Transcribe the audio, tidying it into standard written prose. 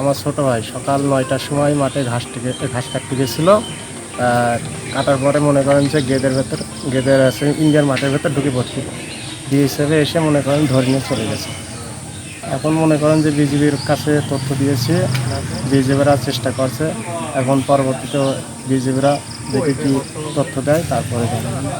আমার ছোট ভাই সকাল ৯টার সময় মাঠে ঘাস কাটতে গেছিল। কাটার পরে মনে করেন যে গেদের আছে ইন্ডিয়ার মাঠের ভেতর ঢুকে পড়ছিল। বিএসএফে এসে মনে করেন ধরে নিয়ে চলে গেছে। এখন মনে করেন যে বিজিবির কাছে তথ্য দিয়েছে, বিজিবিরা চেষ্টা করছে। এখন পরবর্তীতে বিজিবিরা দেখি কি তথ্য দেয় তারপরে জানাবে।